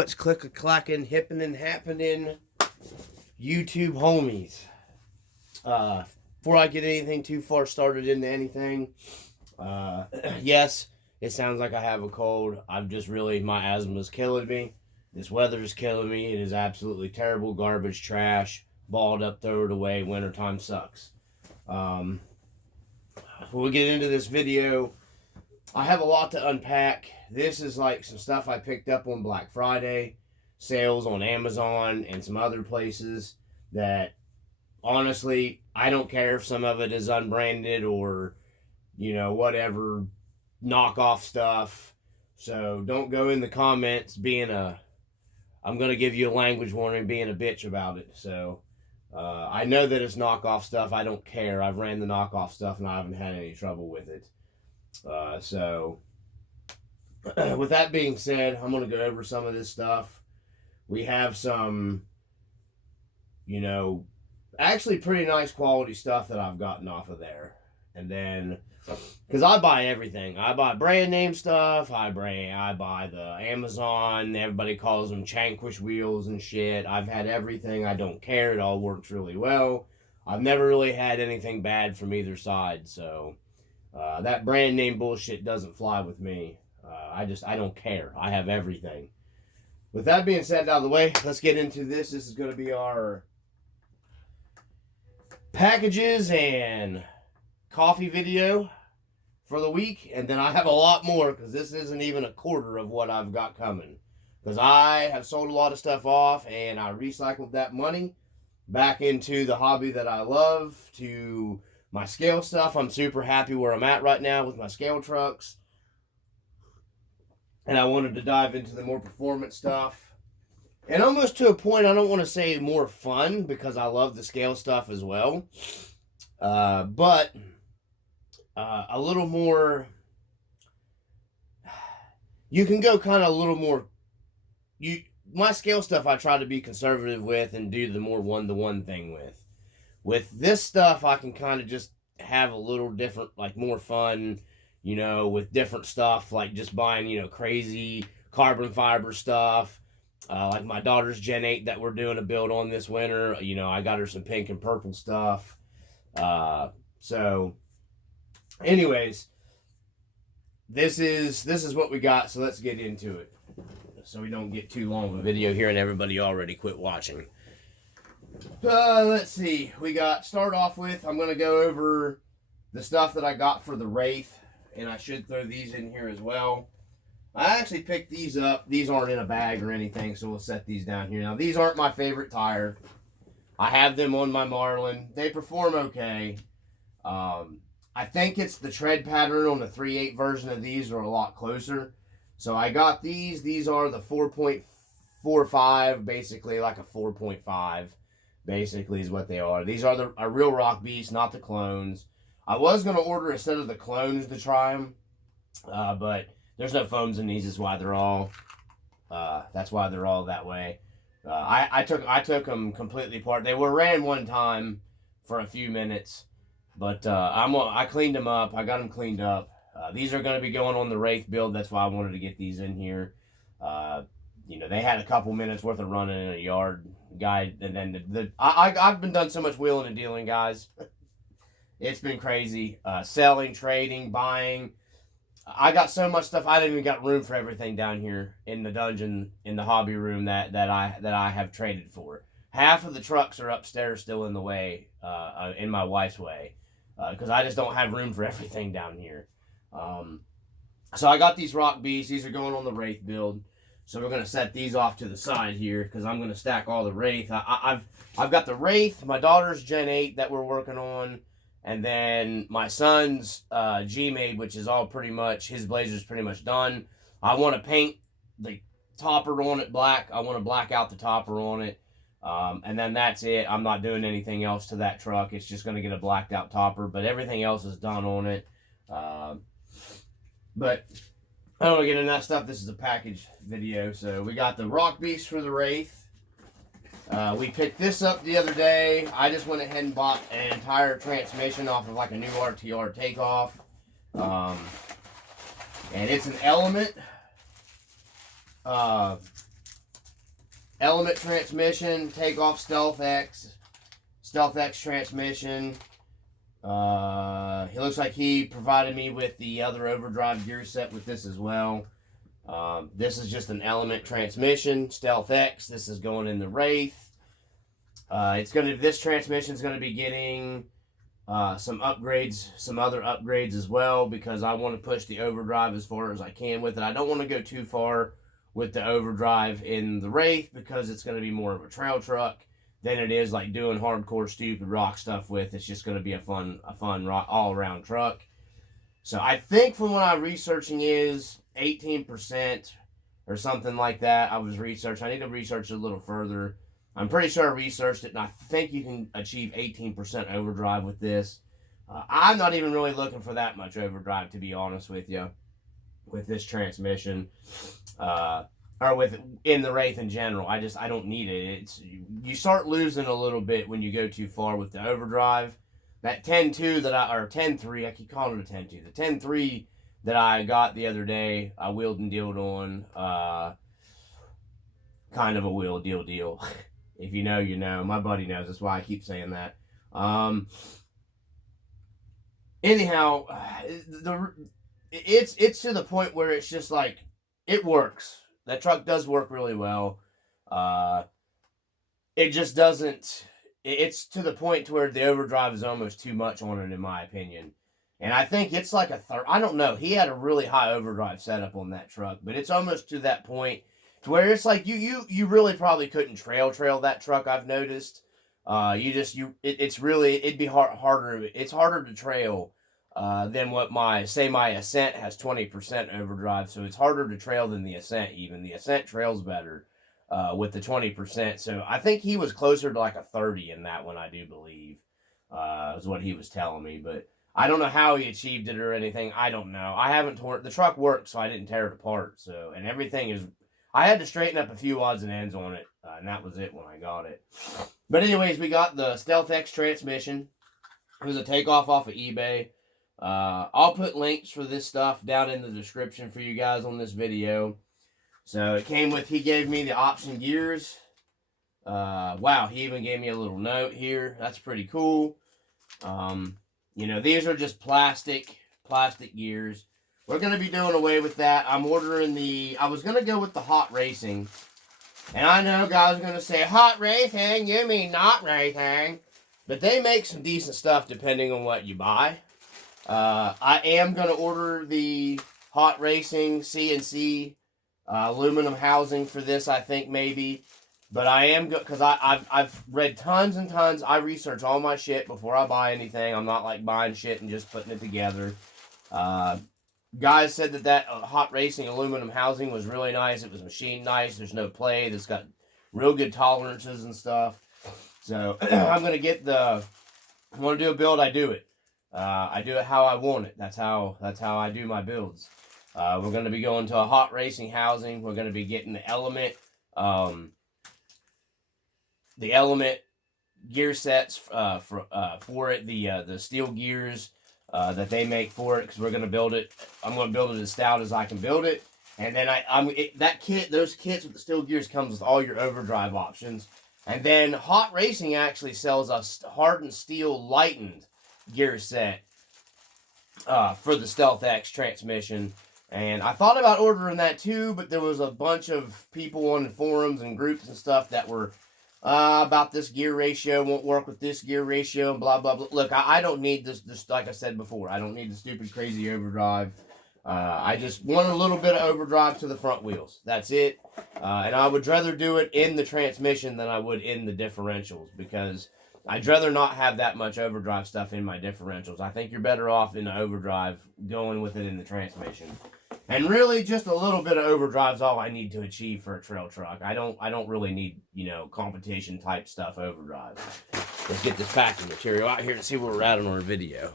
What's click-a-clacking, hippin' and happening, YouTube homies? Before I get anything too far started into anything, yes, it sounds like I have a cold. My asthma is killing me. This weather is killing me. It is absolutely terrible, garbage, trash, balled up, throw it away. Wintertime sucks. Before we get into this video, I have a lot to unpack. This is like some stuff I picked up on Black Friday, sales on Amazon and some other places that, honestly, I don't care if some of it is unbranded or, whatever, knockoff stuff. So don't go in the comments I'm going to give you a language warning, being a bitch about it. So I know that it's knockoff stuff. I don't care. I've ran the knockoff stuff and I haven't had any trouble with it. With that being said, I'm going to go over some of this stuff. We have some, actually pretty nice quality stuff that I've gotten off of there. And then, because I buy everything. I buy brand name stuff. I buy the Amazon. Everybody calls them Chanquish wheels and shit. I've had everything. I don't care. It all works really well. I've never really had anything bad from either side. So that brand name bullshit doesn't fly with me. I don't care. I have everything. With that being said out of the way, let's get into this. This is going to be our packages and coffee video for the week. And then I have a lot more because this isn't even a quarter of what I've got coming. Because I have sold a lot of stuff off and I recycled that money back into the hobby that I love, to my scale stuff. I'm super happy where I'm at right now with my scale trucks. And I wanted to dive into the more performance stuff. And almost to a point, I don't want to say more fun, because I love the scale stuff as well. But a little more... You can go kind of a little more... My scale stuff I try to be conservative with and do the more one-to-one thing with. With this stuff, I can kind of just have a little different, like more fun, with different stuff, like just buying, crazy carbon fiber stuff. Like my daughter's Gen 8 that we're doing a build on this winter. I got her some pink and purple stuff. So anyways, this is what we got. So let's get into it, so we don't get too long of a video here and everybody already quit watching. Let's see. Start off with, I'm going to go over the stuff that I got for the Wraith. And I should throw these in here as well. I actually picked these up. These aren't in a bag or anything, so we'll set these down here. Now, these aren't my favorite tire. I have them on my Marlin. They perform okay. I think it's the tread pattern on the 3/8 version of these are a lot closer. So I got these. These are the 4.45, basically like a 4.5, basically is what they are. These are a real Rock Beast, not the clones. I was going to order a set of the clones to try them, but there's no foams in these. Is why they're all. That's why they're all that way. I took them completely apart. They were ran one time for a few minutes, but I cleaned them up. I got them cleaned up. These are going to be going on the Wraith build. That's why I wanted to get these in here. They had a couple minutes worth of running in a yard guide, and then I've been done so much wheeling and dealing, guys. It's been crazy. Selling, trading, buying. I got so much stuff. I didn't even got room for everything down here in the dungeon, in the hobby room that I have traded for. Half of the trucks are upstairs still in the way, in my wife's way, because I just don't have room for everything down here. So I got these Rock Beasts. These are going on the Wraith build. So we're going to set these off to the side here, because I'm going to stack all the Wraith. I've got the Wraith, my daughter's Gen 8 that we're working on. And then my son's G-Made, which is all pretty much, his Blazer's pretty much done. I want to paint the topper on it black. I want to black out the topper on it. And then that's it. I'm not doing anything else to that truck. It's just going to get a blacked out topper. But everything else is done on it. But I don't want to get into that stuff. This is a package video. So we got the Rock Beast for the Wraith. We picked this up the other day. I just went ahead and bought an entire transmission off of like a new RTR takeoff. And it's an Element. Element transmission, takeoff Stealth X transmission. It looks like he provided me with the other overdrive gear set with this as well. This is just an Element transmission, Stealth X. This is going in the Wraith. This transmission is gonna be getting some upgrades, some other upgrades as well, because I want to push the overdrive as far as I can with it. I don't want to go too far with the overdrive in the Wraith because it's going to be more of a trail truck than it is like doing hardcore stupid rock stuff with. It's just going to be a fun rock, all-around truck. So I think from what I'm researching is 18% or something like that. I was researching. I need to research it a little further. I'm pretty sure I researched it, and I think you can achieve 18% overdrive with this. I'm not even really looking for that much overdrive, to be honest with you, with this transmission, or in the Wraith in general. I don't need it. You start losing a little bit when you go too far with the overdrive. That 10.2 or 10.3, I keep calling it a 10.2. The 10.3 that I got the other day, I wheeled and dealed on, kind of a wheel deal. If you know, you know. My buddy knows. That's why I keep saying that. Anyhow, it's to the point where it's just like, it works. That truck does work really well. It just doesn't. It's to the point to where the overdrive is almost too much on it, in my opinion. And I think it's like a third. I don't know. He had a really high overdrive setup on that truck, but it's almost to that point to where it's like you really probably couldn't trail that truck. I've noticed. It'd be harder. It's harder to trail than what my Ascent has 20% overdrive, so it's harder to trail than the Ascent. Even the Ascent trails better with the 20%. So I think he was closer to like a 30 in that one. I do believe is what he was telling me, but I don't know how he achieved it or anything. I don't know. I haven't torn the truck works, so I didn't tear it apart. So and everything is. I had to straighten up a few odds and ends on it, and that was it when I got it. But anyways, we got the Stealth X transmission. It was a takeoff off of eBay. I'll put links for this stuff down in the description for you guys on this video. So it came with, he gave me the option gears. Wow, he even gave me a little note here. That's pretty cool. These are just plastic gears. We're going to be doing away with that. I'm ordering I was going to go with the Hot Racing. And I know guys are going to say, Hot Racing? You mean not racing? But they make some decent stuff depending on what you buy. I am going to order the Hot Racing CNC aluminum housing for this, I think, maybe. But I am good, because I've read tons and tons. I research all my shit before I buy anything. I'm not like buying shit and just putting it together. Guys said that Hot Racing aluminum housing was really nice. It was machined nice. There's no play. It's got real good tolerances and stuff. So I'm going to get I want to do a build, I do it. I do it how I want it. That's how I do my builds. We're going to be going to a Hot Racing housing. We're going to be getting the Element gear sets for it. The steel gears that they make for it, because we're going to build it. I'm going to build it as stout as I can build it. And then those kits with the steel gears comes with all your overdrive options. And then Hot Racing actually sells a hardened steel lightened gear set for the Stealth X transmission. And I thought about ordering that too, but there was a bunch of people on the forums and groups and stuff that were about this gear ratio, won't work with this gear ratio, and blah, blah, blah. Look, I don't need this, like I said before, I don't need the stupid crazy overdrive. I just want a little bit of overdrive to the front wheels. That's it. And I would rather do it in the transmission than I would in the differentials, because I'd rather not have that much overdrive stuff in my differentials. I think you're better off in the overdrive going with it in the transmission. And really, just a little bit of overdrive is all I need to achieve for a trail truck. I don't really need, competition type stuff overdrive. Let's get this packing material out here and see where we're at on our video.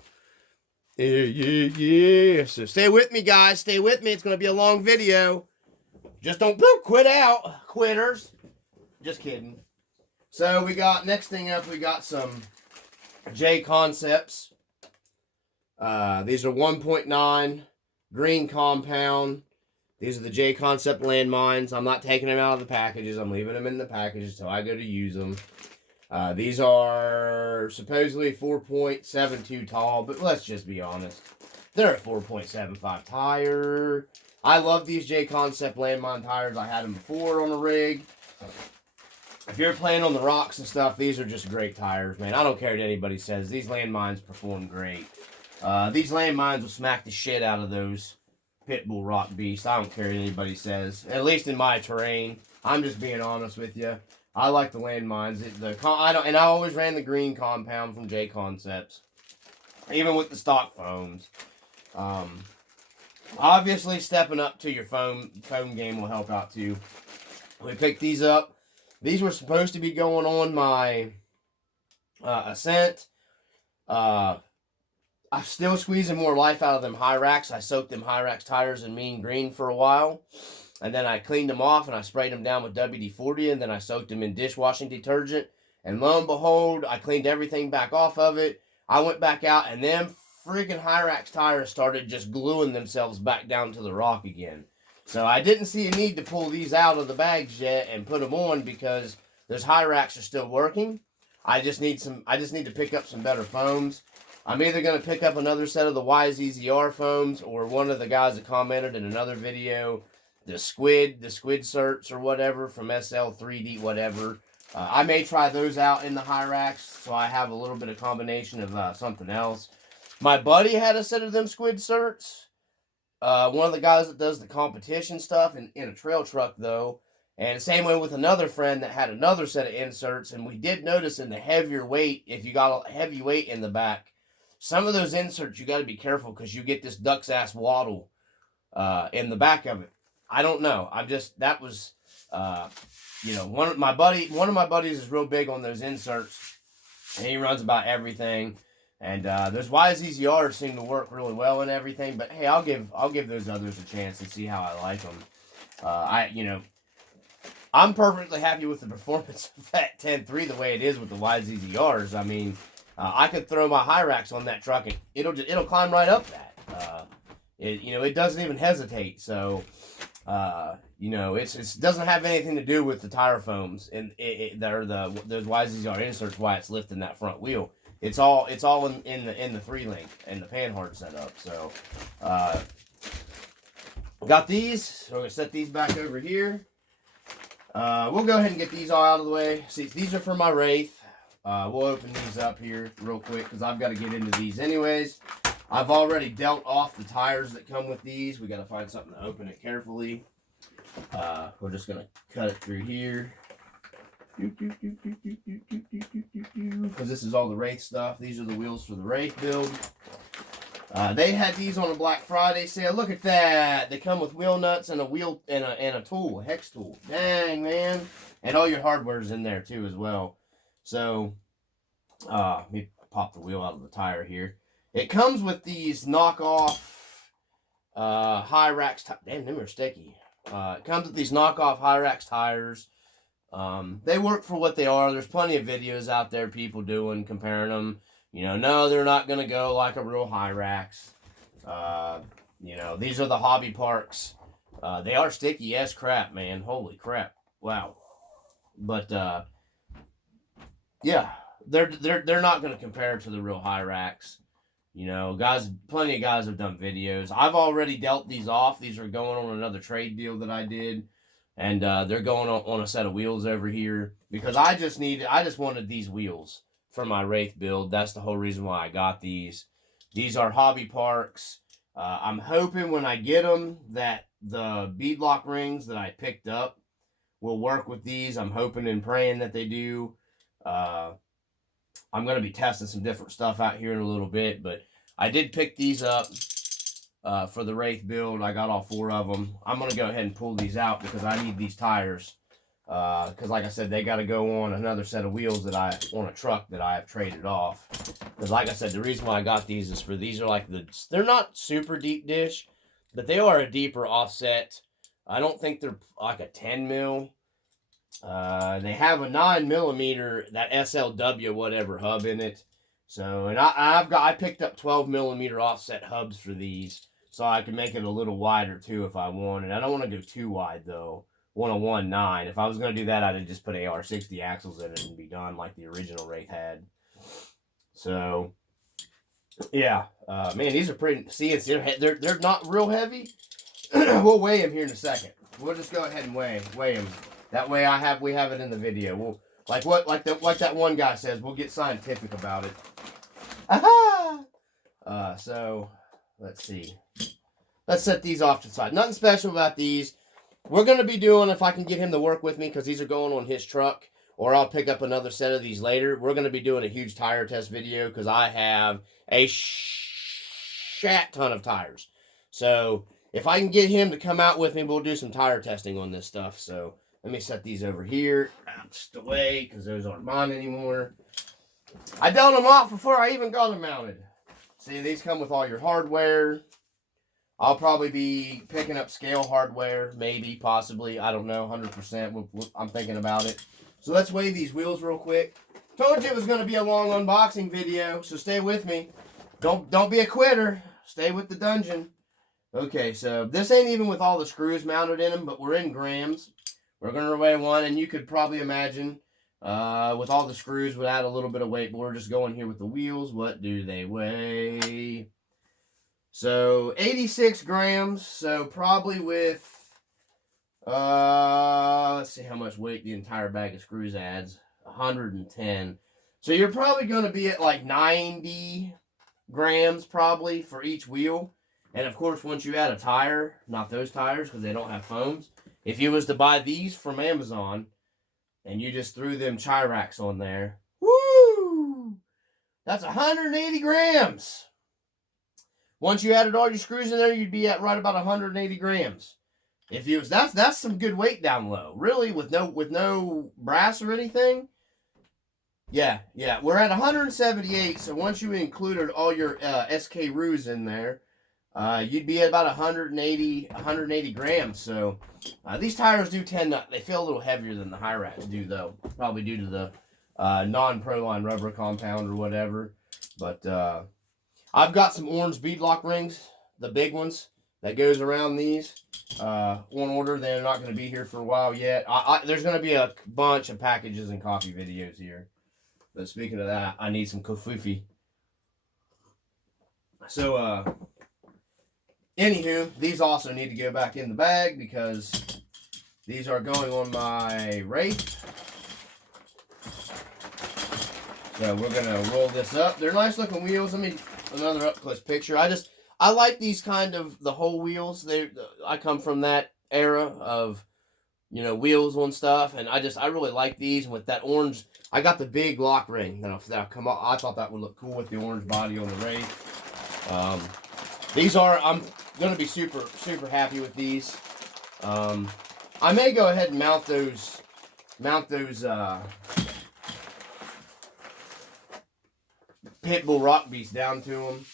Yeah. So stay with me, guys. Stay with me. It's going to be a long video. Just don't quit out, quitters. Just kidding. So next thing up, we got some J Concepts. These are 1.9 green compound. These are the J Concept landmines. I'm not taking them out of the packages. I'm leaving them in the packages till I go to use them. These are supposedly 4.72 tall, but let's just be honest. They're a 4.75 tire. I love these J Concept landmine tires. I had them before on a rig. If you're playing on the rocks and stuff, these are just great tires, man. I don't care what anybody says. These landmines perform great. These landmines will smack the shit out of those Pitbull rock beasts. I don't care what anybody says. At least in my terrain. I'm just being honest with you. I like the landmines. I always ran the green compound from J Concepts, even with the stock foams. Obviously, stepping up to your foam game will help out too. We picked these up. These were supposed to be going on my Ascent. I'm still squeezing more life out of them Hyrax. I soaked them Hyrax tires in mean green for a while. And then I cleaned them off and I sprayed them down with WD-40. And then I soaked them in dishwashing detergent. And lo and behold, I cleaned everything back off of it. I went back out and them freaking Hyrax tires started just gluing themselves back down to the rock again. So I didn't see a need to pull these out of the bags yet and put them on because those Hyrax are still working. I just need to pick up some better foams. I'm either going to pick up another set of the YZZR foams or one of the guys that commented in another video, the squid certs or whatever from SL3D whatever. I may try those out in the Hyrax so I have a little bit of combination of something else. My buddy had a set of them squid certs. One of the guys that does the competition stuff in a trail truck though. And same way with another friend that had another set of inserts. And we did notice in the heavier weight, if you got a heavy weight in the back, some of those inserts, you got to be careful because you get this duck's ass waddle in the back of it. I don't know. One of my buddies is real big on those inserts, and he runs about everything. And those YZZRs seem to work really well and everything. But hey, I'll give those others a chance and see how I like them. I'm perfectly happy with the performance of that 10.3 the way it is with the YZZRs. I mean. I could throw my Hyrax on that truck and it'll climb right up that. It doesn't even hesitate. So, it doesn't have anything to do with the tire foams and those YZZR inserts why it's lifting that front wheel. It's all in the 3-link and the Panhard setup. So, got these. So we're gonna set these back over here. We'll go ahead and get these all out of the way. See, these are for my Wraith. We'll open these up here real quick because I've got to get into these anyways. I've already dealt off the tires that come with these. We got to find something to open it carefully. We're just going to cut it through here. Because this is all the Wraith stuff. These are the wheels for the Wraith build. They had these on a Black Friday sale. Look at that. They come with wheel nuts and a wheel and a tool, a hex tool. Dang, man. And all your hardware's in there too as well. So, let me pop the wheel out of the tire here. It comes with these knockoff Hyrax. Damn, them are sticky. It comes with these knockoff Hyrax tires. They work for what they are. There's plenty of videos out there, people comparing them. No, they're not going to go like a real Hyrax. These are the Hobby Parks. They are sticky as crap, man. Holy crap. Wow. But, yeah, they're not going to compare to the real Hyrax. Plenty of guys have done videos. I've already dealt these off. These are going on another trade deal that I did. And they're going on a set of wheels over here. Because I just wanted these wheels for my Wraith build. That's the whole reason why I got these. These are Hobby Parks. I'm hoping when I get them that the beadlock rings that I picked up will work with these. I'm hoping and praying that they do. I'm going to be testing some different stuff out here in a little bit, but I did pick these up for the Wraith build. I got all 4 of them. I'm going to go ahead and pull these out because I need these tires. Because like I said, they got to go on another set of wheels on a truck that I have traded off. Because like I said, the reason why I got these is these are like they're not super deep dish, but they are a deeper offset. I don't think they're like a 10 mil. They have a 9mm, that SLW whatever hub in it. So, and I picked up 12mm offset hubs for these. so I can make it a little wider too if I wanted. I don't want to go too wide though. I want a 1.9. If I was going to do that, I'd just put AR60 axles in it and be done like the original Wraith had. So, yeah. Man, these are pretty... See, they're not real heavy. We'll weigh them here in a second. We'll just go ahead and weigh them. That way we have it in the video. We'll like that one guy says, we'll get scientific about it. Aha! So let's see. Let's set these off to the side. Nothing special about these. We're going to be doing, if I can get him to work with me, because these are going on his truck, or I'll pick up another set of these later. We're going to be doing a huge tire test video, because I have a shat ton of tires. So if I can get him to come out with me, we'll do some tire testing on this stuff. So let me set these over here, out the way, because those aren't mine anymore. I dealt them off before I even got them mounted. See, these come with all your hardware. I'll probably be picking up scale hardware, maybe, possibly. I don't know, 100%. I'm thinking about it. So let's weigh these wheels real quick. Told you it was going to be a long unboxing video, so stay with me. Don't be a quitter. Stay with the dungeon. Okay, so this ain't even with all the screws mounted in them, but we're in grams. We're going to weigh one, and you could probably imagine with all the screws would add a little bit of weight, but we're just going here with the wheels. What do they weigh? So 86 grams. So probably with let's see how much weight the entire bag of screws adds. 110. So you're probably going to be at like 90 grams probably for each wheel. And of course, once you add a tire, not those tires because they don't have foams. If you was to buy these from Amazon and you just threw them Chiracs on there, woo! That's 180 grams. Once you added all your screws in there, you'd be at right about 180 grams. If you was that's some good weight down low. Really, with no brass or anything. Yeah. We're at 178. So once you included all your SK-Roos in there, you'd be at about 180 grams. So these tires do they feel a little heavier than the Hyrax do, though. Probably due to the non-Proline rubber compound or whatever. But I've got some orange beadlock rings, the big ones that goes around these. On order. They're not going to be here for a while yet. There's going to be a bunch of packages and coffee videos here. But speaking of that, I need some kofufi. So, anywho, these also need to go back in the bag because these are going on my Wraith. So we're going to roll this up. They're nice looking wheels. Let me, another up close picture. I like these kind of, the whole wheels. I come from that era of, wheels on stuff. And I really like these. And with that orange, I got the big lock ring that'll come up. I thought that would look cool with the orange body on the Wraith. I'm going to be super, super happy with these. I may go ahead and mount those Pitbull Rock Beast down to them.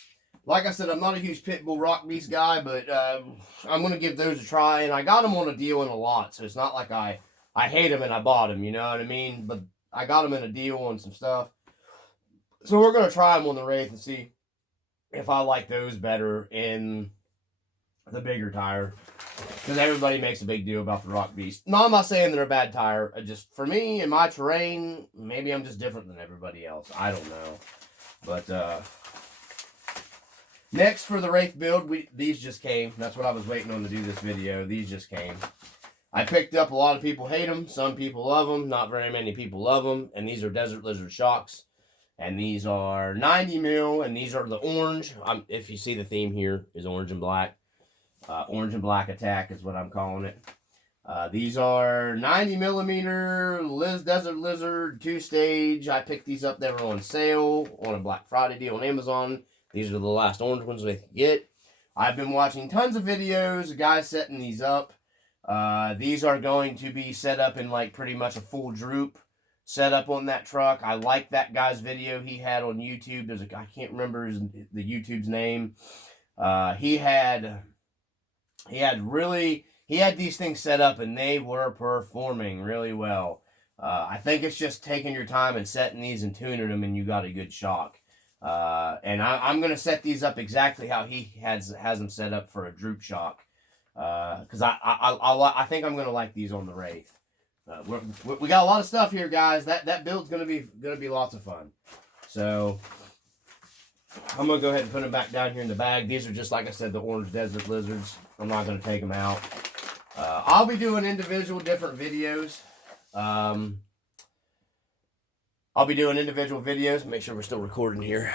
Like I said, I'm not a huge Pitbull Rock Beast guy, but I'm going to give those a try. And I got them on a deal in a lot, so it's not like I hate them and I bought them, you know what I mean? But I got them in a deal on some stuff. So we're going to try them on the Wraith and see if I like those better in the bigger tire. Because everybody makes a big deal about the Rock Beast. No, I'm not saying they're a bad tire. Just for me, in my terrain, maybe I'm just different than everybody else. I don't know. But, next for the Wraith build, these just came. That's what I was waiting on to do this video. These just came. I picked up, a lot of people hate them. Some people love them. Not very many people love them. And these are Desert Lizard shocks. And these are 90 mil. And these are the orange. If you see the theme here is orange and black. Orange and black attack is what I'm calling it. These are 90 millimeter Desert Lizard 2-stage. I picked these up. They were on sale on a Black Friday deal on Amazon. These are the last orange ones we could get. I've been watching tons of videos of guys setting these up. These are going to be set up in like pretty much a full droop setup on that truck. I like that guy's video he had on YouTube. I can't remember the YouTube's name. He had these things set up and they were performing really well. I think it's just taking your time and setting these and tuning them and you got a good shock. And I'm going to set these up exactly how he has them set up for a droop shock. Because I think I'm going to like these on the Wraith. We got a lot of stuff here, guys. That build's going to be lots of fun. So I'm going to go ahead and put them back down here in the bag. These are just, like I said, the Orange Desert Lizards. I'm not going to take them out. I'll be doing individual different videos. I'll be doing individual videos. Make sure we're still recording here.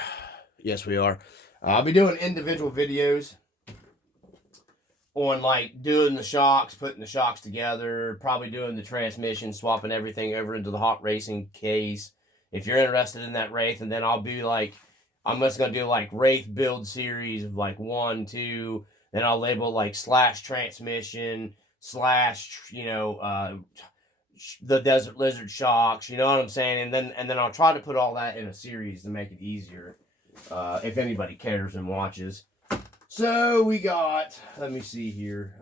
Yes, we are. I'll be doing individual videos on like doing the shocks, putting the shocks together, probably doing the transmission, swapping everything over into the hot racing case. If you're interested in that Wraith, and then I'll be like, I'm just going to do like Wraith build series of like 1, 2, then I'll label like / transmission / the Desert Lizard shocks, you know what I'm saying? And then I'll try to put all that in a series to make it easier, if anybody cares and watches. So we got, let me see here.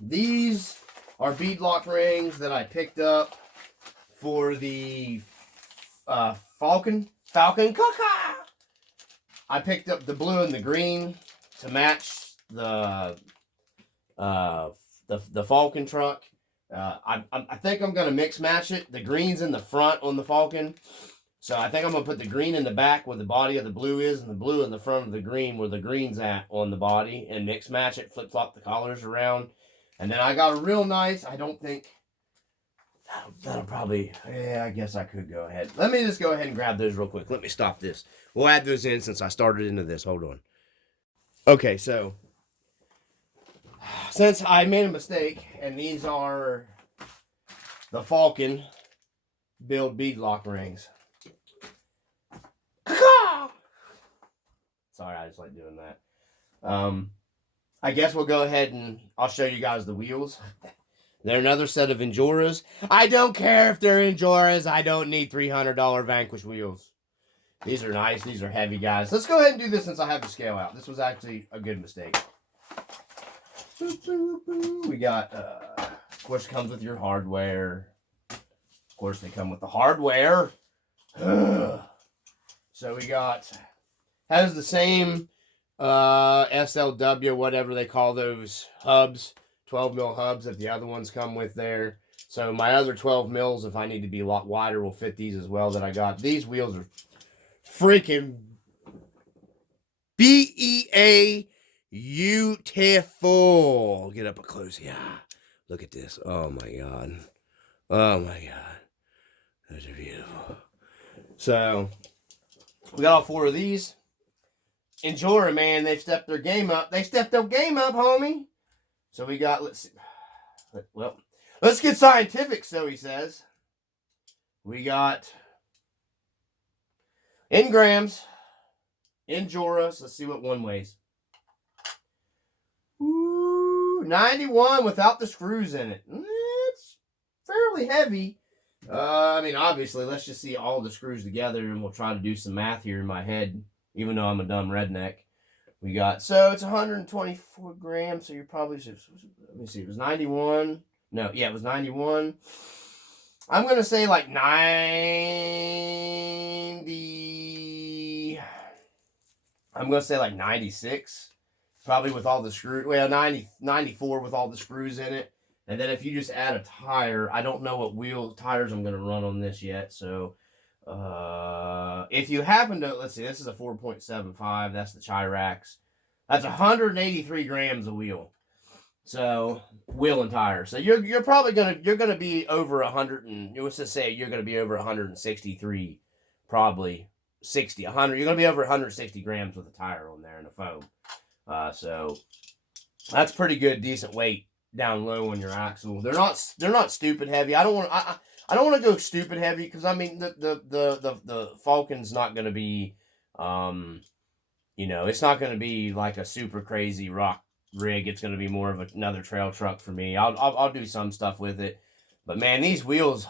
These are beadlock rings that I picked up for the Falcon Caca. I picked up the blue and the green to match the Falcon truck. I think I'm going to mix match it. The green's in the front on the Falcon. So I think I'm going to put the green in the back where the body of the blue is, and the blue in the front of the green where the green's at on the body, and mix match it, flip-flop the collars around. And then I got a real nice, I don't think, that'll probably, yeah, I guess I could go ahead. Let me just go ahead and grab those real quick. Let me stop this. We'll add those in since I started into this. Hold on. Okay, so since I made a mistake, and these are the Falcon build beadlock rings. Sorry, I just like doing that. I guess we'll go ahead and I'll show you guys the wheels. They're another set of Enjoras. I don't care if they're Enjoras. I don't need $300 Vanquish wheels. These are nice. These are heavy, guys. Let's go ahead and do this since I have the scale out. This was actually a good mistake. We got, of course, it comes with your hardware. Of course, they come with the hardware. So we got, has the same SLW, whatever they call those hubs, 12 mil hubs that the other ones come with there. So my other 12 mils, if I need to be a lot wider, will fit these as well that I got. These wheels are freaking beautiful. Get up close. Yeah. Look at this. Oh my God. Oh my God. Those are beautiful. So we got all 4 of these. Enjoy, man. They've stepped their game up. They stepped their game up, homie. So we got, let's see. Well, let's get scientific, so he says. We got in grams, in Joras. Let's see what one weighs. Ooh, 91 without the screws in it. It's fairly heavy. I mean, obviously, let's just see all the screws together, and we'll try to do some math here in my head, even though I'm a dumb redneck. We got, so it's 124 grams, so you're probably, let me see, it was 91. No, yeah, it was 91. I'm going to say like 90. I'm going to say like 96. Probably with all the screws. Well, 94 with all the screws in it. And then if you just add a tire, I don't know what tires I'm going to run on this yet. So if you happen to, let's see, this is a 4.75. That's the Chirax. That's 183 grams of wheel. So wheel and tire. So you're probably gonna be over 100 and let's just say you're gonna be over 163, probably 60, 100. You're gonna be over 160 grams with a tire on there and a foam. So that's pretty good, decent weight down low on your axle. They're not stupid heavy. I don't want to go stupid heavy because I mean the Falcon's not gonna be it's not gonna be like a super crazy rock rig. It's going to be more of another trail truck for me. I'll do some stuff with it, but man, these wheels,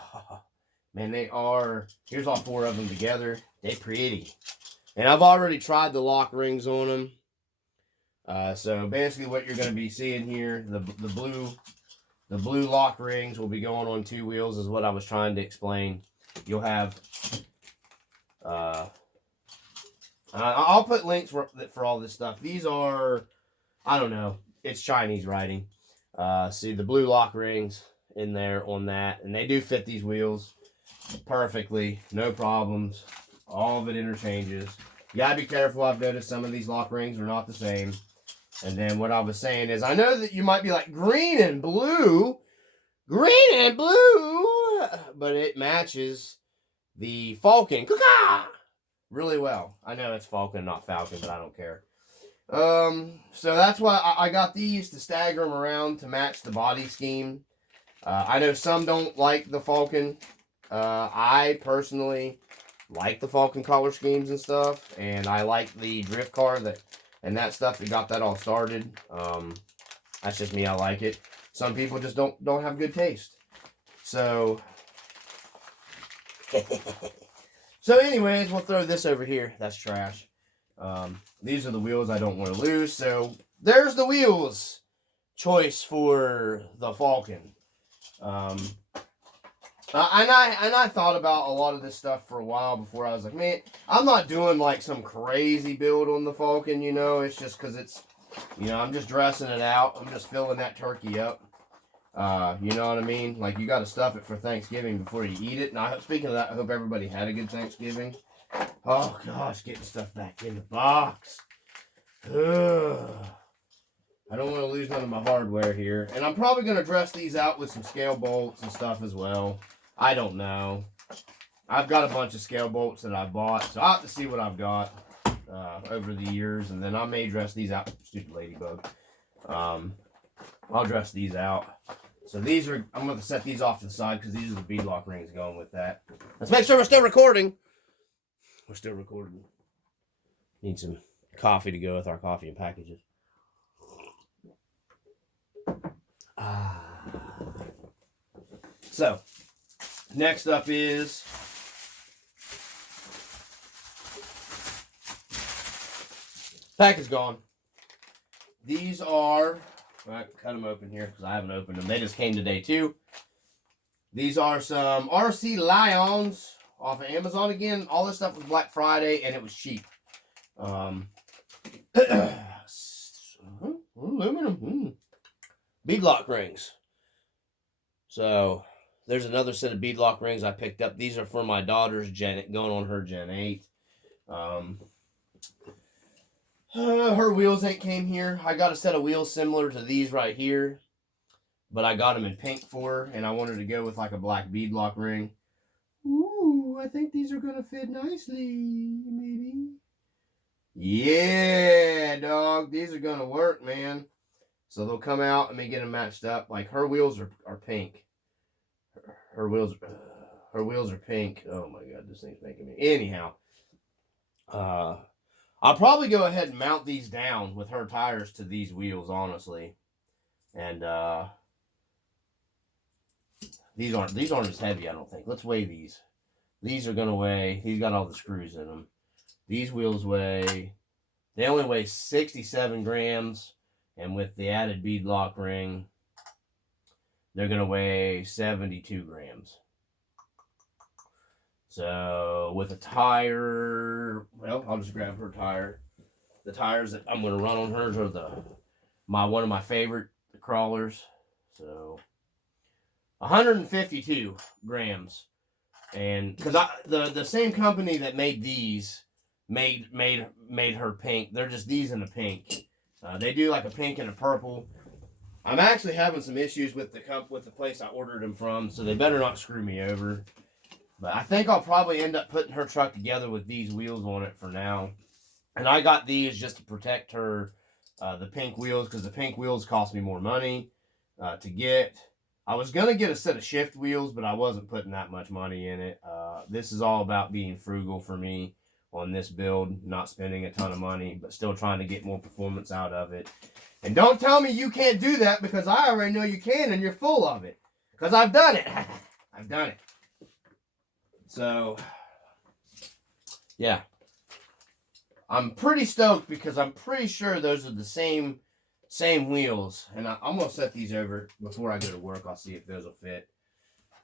man, they are, here's all 4 of them together. They pretty, and I've already tried the lock rings on them. So basically what you're going to be seeing here, the blue lock rings will be going on 2 wheels is what I was trying to explain. You'll have I'll put links for all this stuff. These are, I don't know, it's Chinese writing. See the blue lock rings in there on that, and they do fit these wheels perfectly, no problems. All of it interchanges. You gotta be careful. I've noticed some of these lock rings are not the same. And then what I was saying is, I know that you might be like, green and blue, but it matches the Falcon really well. I know it's Falcon, not Falcon, but I don't care. So that's why I got these to stagger them around to match the body scheme. I know some don't like the Falcon. I personally like the Falcon color schemes and stuff, and I like the drift car and that stuff that got that all started. That's just me. I like it. Some people just don't have good taste. So, anyways, we'll throw this over here. That's trash. These are the wheels I don't want to lose. So there's the wheels choice for the Falcon. And I thought about a lot of this stuff for a while before. I was like, man, I'm not doing like some crazy build on the Falcon, you know. It's just because it's, you know, I'm just dressing it out. I'm just filling that turkey up. You know what I mean? Like, you got to stuff it for Thanksgiving before you eat it. And speaking of that, I hope everybody had a good Thanksgiving. Oh, gosh, getting stuff back in the box. Ugh. I don't want to lose none of my hardware here. And I'm probably going to dress these out with some scale bolts and stuff as well. I don't know. I've got a bunch of scale bolts that I bought, so I'll have to see what I've got over the years. And then I may dress these out. Stupid ladybug. I'll dress these out. So these are, I'm going to set these off to the side because these are the beadlock rings going with that. Let's make sure we're still recording. We're still recording. Need some coffee to go with our coffee and packages. So, next up is pack is gone. These are, I cut them open here because I haven't opened them. They just came today too. These are some RC Lions off of Amazon again. All this stuff was Black Friday and it was cheap. Aluminum. Beadlock rings. So there's another set of beadlock rings I picked up. These are for my daughter's going on her Gen 8. Her wheels ain't came here. I got a set of wheels similar to these right here, but I got them in pink for her, and I wanted to go with like a black beadlock ring. Ooh, I think these are gonna fit nicely, maybe. Yeah, dog, these are gonna work, man. So they'll come out and me get them matched up. Like, her wheels are pink. Her wheels are pink. Oh my god, this thing's making me. Anyhow, I'll probably go ahead and mount these down with her tires to these wheels, honestly. And these aren't as heavy, I don't think. Let's weigh these. These are gonna weigh. He's got all the screws in them. These wheels weigh. They only weigh 67 grams. And with the added beadlock ring, they're going to weigh 72 grams. So with a tire, well, I'll just grab her tire. The tires that I'm going to run on hers are one of my favorite crawlers. So 152 grams. And because the same company that made these made her pink. They're just these in the pink. They do like a pink and a purple. I'm actually having some issues with the place I ordered them from, so they better not screw me over. But I think I'll probably end up putting her truck together with these wheels on it for now. And I got these just to protect her, the pink wheels, because the pink wheels cost me more money to get. I was going to get a set of shift wheels, but I wasn't putting that much money in it. This is all about being frugal for me on this build, not spending a ton of money, but still trying to get more performance out of it. And don't tell me you can't do that, because I already know you can, and you're full of it. Because I've done it. I've done it. So, yeah. I'm pretty stoked because I'm pretty sure those are the same wheels. And I'm going to set these over before I go to work. I'll see if those will fit.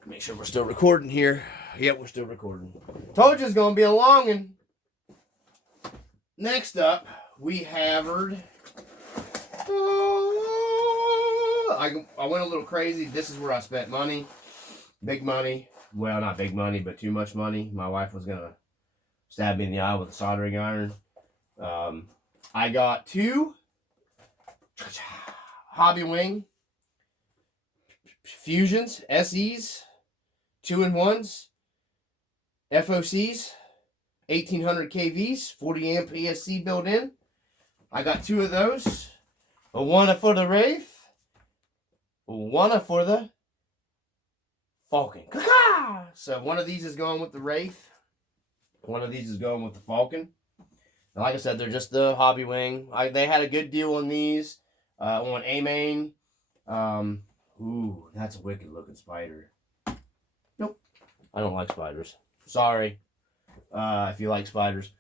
Make sure we're still recording here. Yep, we're still recording. Told you it's going to be a long one. next up, we have I went a little crazy. This is where I spent money. Big money. Well, not big money, but too much money. My wife was going to stab me in the eye with a soldering iron. I got 2 Hobbywing Fusions, SEs, 2-in-1s, FOCs, 1800 kVs, 40 amp ESC built in. I got 2 of those. One for the Wraith. One for the Falcon. So one of these is going with the Wraith. One of these is going with the Falcon. And like I said, they're just the Hobbywing. They had a good deal on these on A-Main. Ooh, that's a wicked looking spider. Nope. I don't like spiders. Sorry if you like spiders.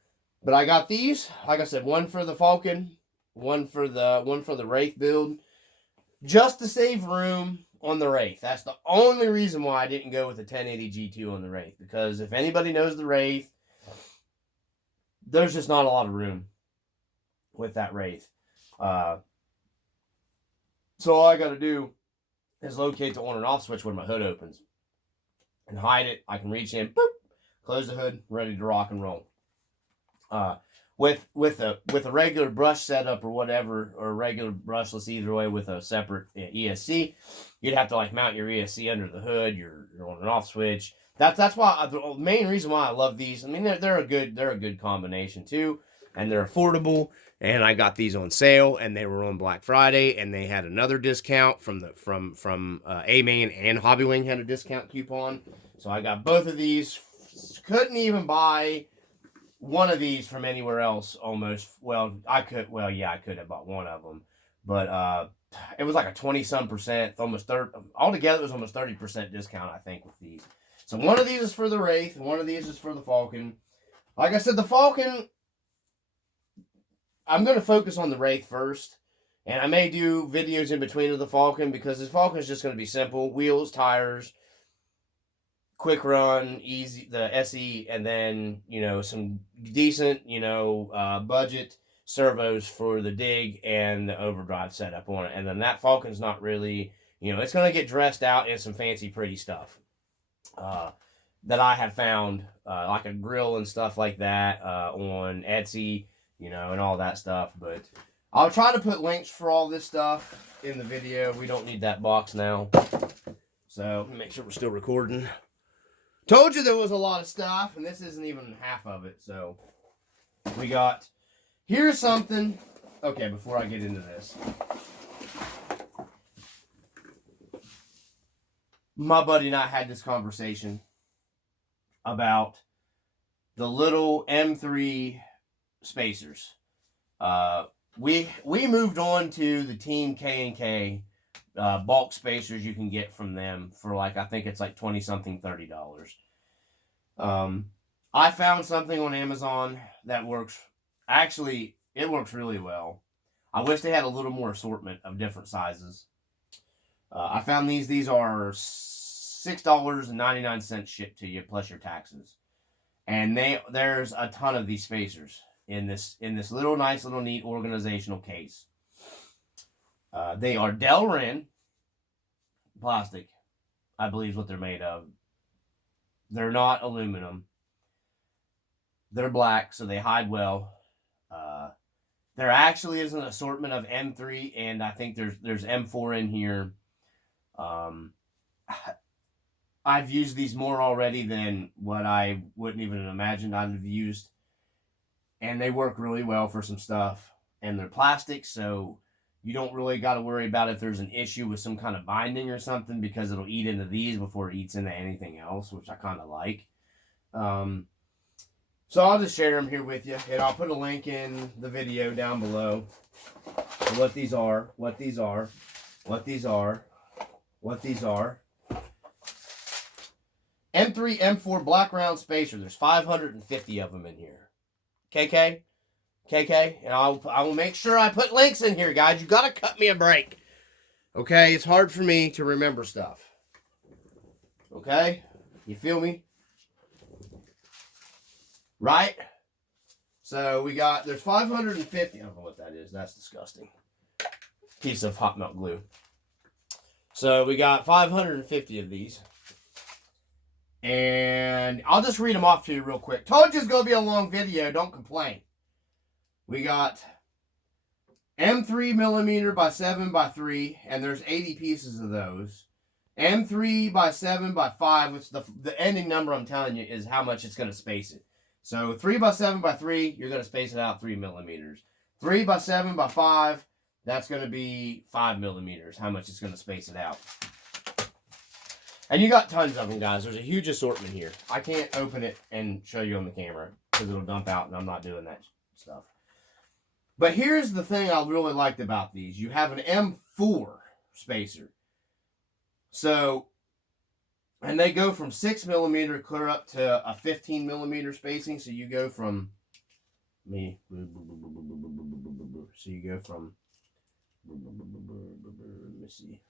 But I got these. Like I said, one for the Falcon, one for the Wraith build. Just to save room on the Wraith. That's the only reason why I didn't go with the 1080 G2 on the Wraith. Because if anybody knows the Wraith, there's just not a lot of room with that Wraith. So all I got to do is locate the on and off switch when my hood opens. And hide it. I can reach in, boop, close the hood, ready to rock and roll. With a regular brush setup or whatever, or a regular brushless either way with a separate ESC, you'd have to like mount your ESC under the hood, your on and off switch. That's why the main reason why I love these. I mean, they're a good combination too, and they're affordable. And I got these on sale, and they were on Black Friday, and they had another discount from A-Main and Hobbywing had a discount coupon. So I got both of these. Couldn't even buy one of these from anywhere else almost. Well, I could have bought one of them. But it was like a 20-some%, almost 30, altogether it was almost 30% discount, I think, with these. So one of these is for the Wraith, and one of these is for the Falcon. Like I said, the Falcon, I'm going to focus on the Wraith first. And I may do videos in between of the Falcon, because this Falcon is just going to be simple. Wheels, tires, quick run, easy, the SE, and then, some decent, budget servos for the dig and the overdrive setup on it. And then that Falcon's not really, it's going to get dressed out in some fancy, pretty stuff that I have found, like a grill and stuff like that on Etsy, and all that stuff. But I'll try to put links for all this stuff in the video. We don't need that box now. So, make sure we're still recording. Told you there was a lot of stuff, and this isn't even half of it. So, we got, here's something. Okay, before I get into this. My buddy and I had this conversation about the little M3 spacers. We moved on to the Team K&K bulk spacers you can get from them for I think it's like $20-something, $30. I found something on Amazon that works. Actually, it works really well. I wish they had a little more assortment of different sizes. I found these. These are $6.99 shipped to you plus your taxes, and there's a ton of these spacers in this little nice little neat organizational case. They are Delrin plastic, I believe is what they're made of. They're not aluminum. They're black, so they hide well. There actually is an assortment of M3, and I think there's M4 in here. I've used these more already than what I wouldn't even imagine I'd have used. And they work really well for some stuff. And they're plastic, so you don't really got to worry about if there's an issue with some kind of binding or something, because it'll eat into these before it eats into anything else, which I kind of like. So I'll just share them here with you, and I'll put a link in the video down below for what these are, what these are, what these are, what these are. M3, M4 black round spacer. There's 550 of them in here. KK? KK? And I will make sure I put links in here, guys. You got to cut me a break. Okay? It's hard for me to remember stuff. Okay? You feel me? Right? So we got, there's 550. I don't know what that is. That's disgusting. Piece of hot melt glue. So we got 550 of these. And I'll just read them off to you real quick. Told you it's going to be a long video. Don't complain. We got M3 millimeter by 7 by 3. And there's 80 pieces of those. M3 by 7 by 5. Which the ending number I'm telling you is how much it's going to space it. So 3 by 7 by 3. You're going to space it out 3 millimeters. 3 by 7 by 5. That's going to be 5 millimeters. How much it's going to space it out. And you got tons of them, guys. There's a huge assortment here. I can't open it and show you on the camera because it'll dump out, and I'm not doing that stuff. But here's the thing I really liked about these. You have an M4 spacer. So, and they go from 6 millimeter clear up to a 15 millimeter spacing. So you go from, let me see.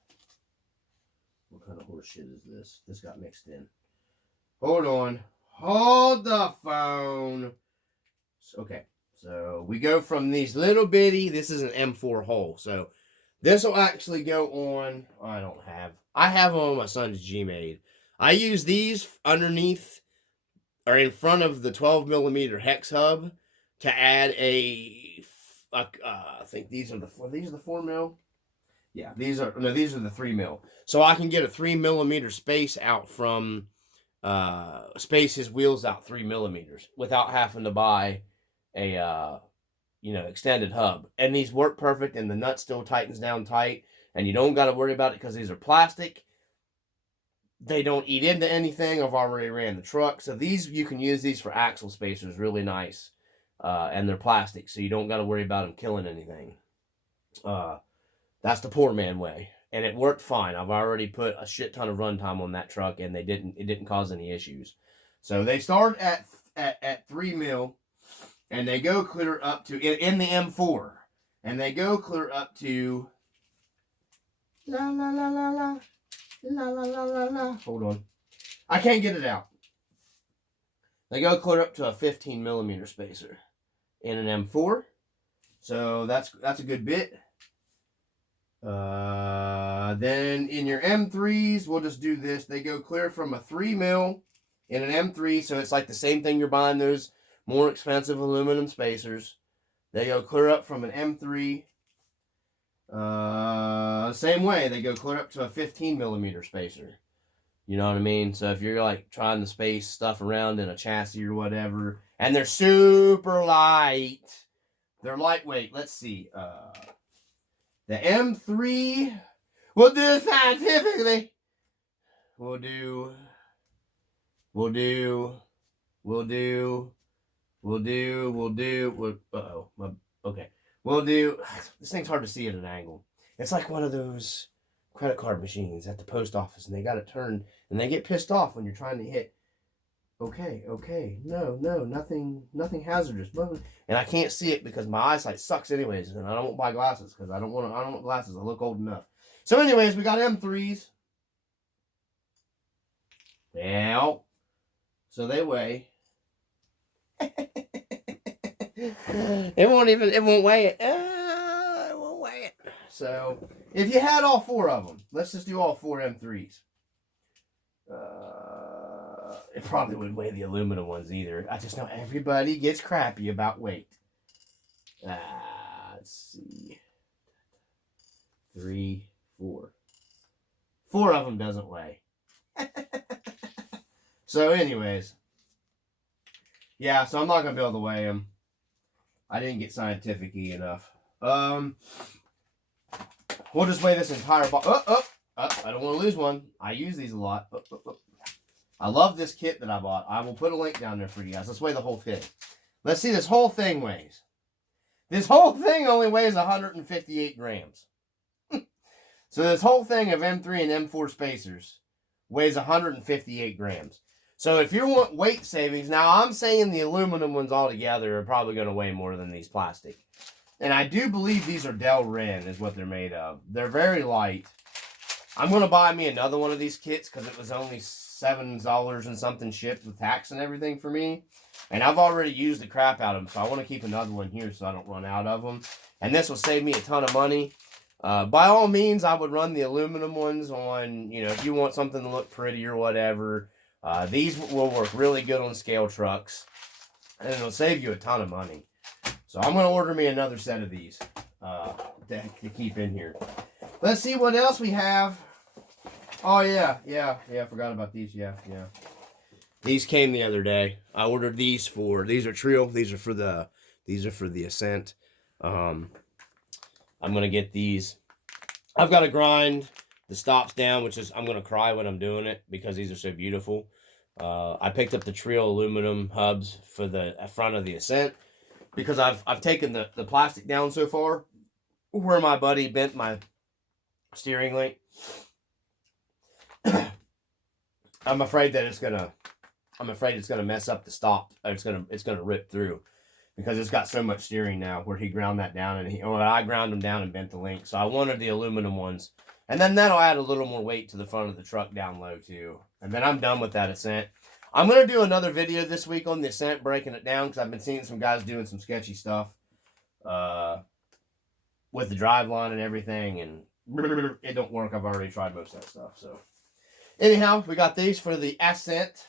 What kind of horse shit is this? This got mixed in. Hold on. Hold the phone. Okay. So we go from these little bitty. This is an M4 hole. So this will actually go on. I have them on my son's G-Made. I use these underneath or in front of the 12 millimeter hex hub to add I think these are the 4 mil. Yeah, these are the 3 mil. So I can get a 3 millimeter space out from, space his wheels out 3 millimeters without having to buy a, extended hub. And these work perfect, and the nut still tightens down tight, and you don't got to worry about it because these are plastic. They don't eat into anything. I've already ran the truck. So you can use these for axle spacers, really nice. And they're plastic, so you don't got to worry about them killing anything. That's the poor man way. And it worked fine. I've already put a shit ton of runtime on that truck, and it didn't cause any issues. So they start at 3 mil, and they go clear up to, in the M4, and they go clear up to, la la la la la, la la la la la. Hold on. I can't get it out. They go clear up to a 15 millimeter spacer in an M4. So that's a good bit. Then in your M3s, we'll just do this. They go clear from a 3 mil in an M3, so it's like the same thing you're buying those more expensive aluminum spacers. They go clear up from an M3. Same way, they go clear up to a 15 millimeter spacer. You know what I mean? So if you're like trying to space stuff around in a chassis or whatever, and they're super light. They're lightweight. Let's see. The M3, we'll do it scientifically. We'll do, okay. We'll do, this thing's hard to see at an angle. It's like one of those credit card machines at the post office, and they got it turned, and they get pissed off when you're trying to hit, okay, no, nothing hazardous. And I can't see it because my eyesight sucks anyways, and I don't buy glasses because I don't want glasses. I look old enough. So anyways, we got M3s. Yeah. So they weigh. It won't weigh it. It won't weigh it. So if you had all 4 of them, let's just do all 4 M3s. It probably wouldn't weigh the aluminum ones either. I just know everybody gets crappy about weight. Let's see. 3, 4. 4 of them doesn't weigh. So anyways. Yeah, so I'm not going to be able to weigh them. I didn't get scientific-y enough. We'll just weigh this entire box. I don't want to lose one. I use these a lot. I love this kit that I bought. I will put a link down there for you guys. Let's weigh the whole thing. Let's see, this whole thing weighs. This whole thing only weighs 158 grams. So this whole thing of M3 and M4 spacers weighs 158 grams. So if you want weight savings, now I'm saying the aluminum ones altogether are probably going to weigh more than these plastic. And I do believe these are Delrin is what they're made of. They're very light. I'm going to buy me another one of these kits because it was only $7 and something shipped with tax and everything for me. And I've already used the crap out of them, so I want to keep another one here so I don't run out of them. And this will save me a ton of money. By all means, I would run the aluminum ones on, you know, if you want something to look pretty or whatever. These will work really good on scale trucks. And it'll save you a ton of money. So I'm going to order me another set of these to keep in here. Let's see what else we have. Oh, yeah, I forgot about these, yeah. These came the other day. I ordered these these are Trio. These are for the Ascent. I'm going to get these. I've got to grind the stops down, which is, I'm going to cry when I'm doing it because these are so beautiful. I picked up the Trio aluminum hubs for the front of the Ascent because I've taken the plastic down so far where my buddy bent my steering link. I'm afraid that it's gonna mess up the stop. It's gonna rip through because it's got so much steering now. Where he ground that down I ground them down and bent the link. So I wanted the aluminum ones, and then that'll add a little more weight to the front of the truck down low too. And then I'm done with that Ascent. I'm gonna do another video this week on the Ascent, breaking it down because I've been seeing some guys doing some sketchy stuff with the driveline and everything, and it don't work. I've already tried most of that stuff. So anyhow, we got these for the Ascent.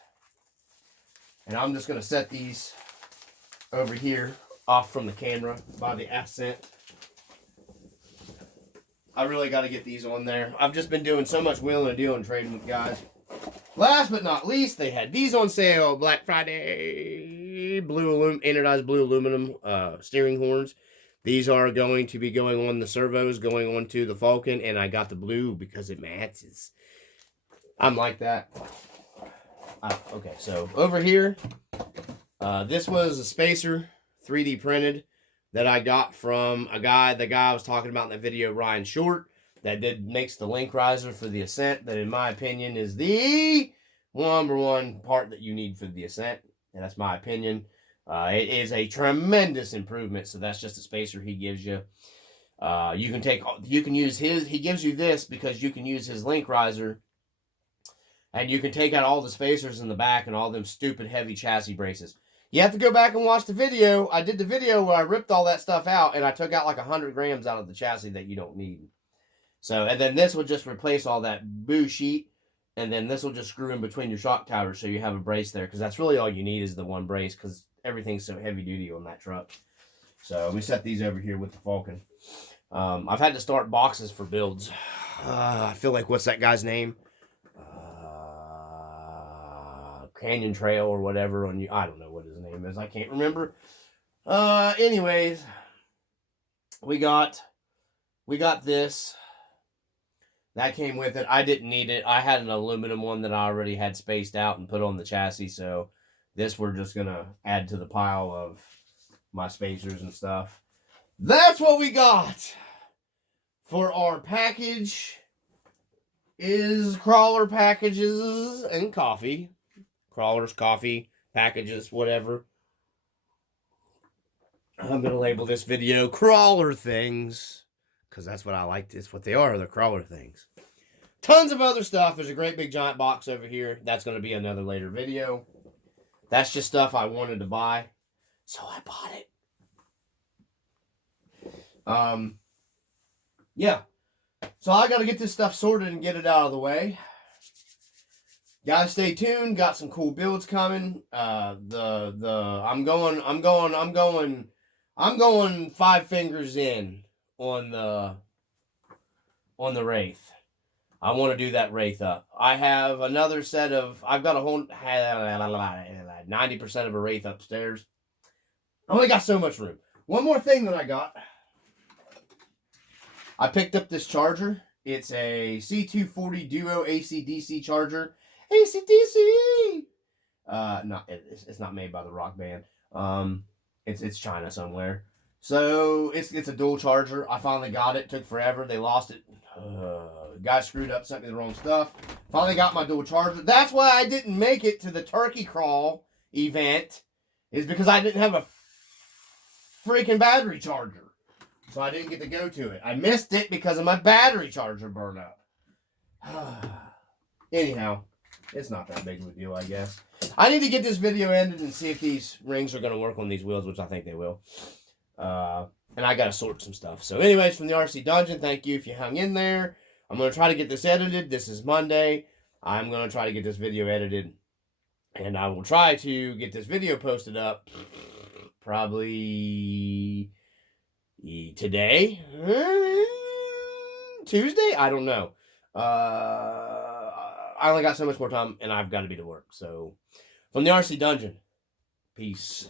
And I'm just going to set these over here off from the camera by the Ascent. I really got to get these on there. I've just been doing so much wheeling and dealing trading with guys. Last but not least, they had these on sale Black Friday. Anodized blue aluminum steering horns. These are going to be going on the servos, going on to the Falcon. And I got the blue because it matches. I'm like that. Okay, so over here, this was a spacer, 3D printed, that I got from the guy I was talking about in that video, Ryan Short, that makes the link riser for the Ascent, that in my opinion is the number one part that you need for the Ascent, and that's my opinion. It is a tremendous improvement, so that's just a spacer he gives you. You can use he gives you this because you can use his link riser. And you can take out all the spacers in the back and all them stupid heavy chassis braces. You have to go back and watch the video. I did the video where I ripped all that stuff out and I took out like 100 grams out of the chassis that you don't need. So, and then this will just replace all that boo sheet. And then this will just screw in between your shock towers so you have a brace there. Because that's really all you need is the one brace because everything's so heavy duty on that truck. So we set these over here with the Falcon. I've had to start boxes for builds. I feel like, what's that guy's name? Canyon Trail or whatever on you. I don't know what his name is. I can't remember. Anyways, we got this. That came with it. I didn't need it. I had an aluminum one that I already had spaced out and put on the chassis. So this we're just gonna add to the pile of my spacers and stuff. That's what we got for our package. Is crawler packages and coffee. Crawlers, coffee, packages, whatever. I'm going to label this video Crawler Things. Because that's what I like. It's what they are. They're crawler things. Tons of other stuff. There's a great big giant box over here. That's going to be another later video. That's just stuff I wanted to buy. So I bought it. Yeah. So I got to get this stuff sorted and get it out of the way. Gotta stay tuned. Got some cool builds coming. I'm going 5 fingers in on the Wraith. I want to do that Wraith up. I have another set of. I've got a whole 90% of a Wraith upstairs. I only got so much room. One more thing that I got. I picked up this charger. It's a C240 Duo AC/DC charger. AC/DC. No, it's not made by the Rock Band. It's China somewhere. So it's a dual charger. I finally got it. Took forever. They lost it. Guy screwed up, sent me the wrong stuff. Finally got my dual charger. That's why I didn't make it to the turkey crawl event. Is because I didn't have a freaking battery charger. So I didn't get to go to it. I missed it because of my battery charger burned up. Anyhow, It's not that big of a deal, I guess. I need to get this video edited and see if these rings are going to work on these wheels, which I think they will. And I got to sort some stuff. So anyways, from the RC Dungeon, thank you if you hung in there. I'm going to try to get this edited. This is Monday. I'm going to try to get this video edited. And I will try to get this video posted up probably today. Tuesday? I don't know. I only got so much more time, and I've got to be to work. So, from the RC Dungeon, peace.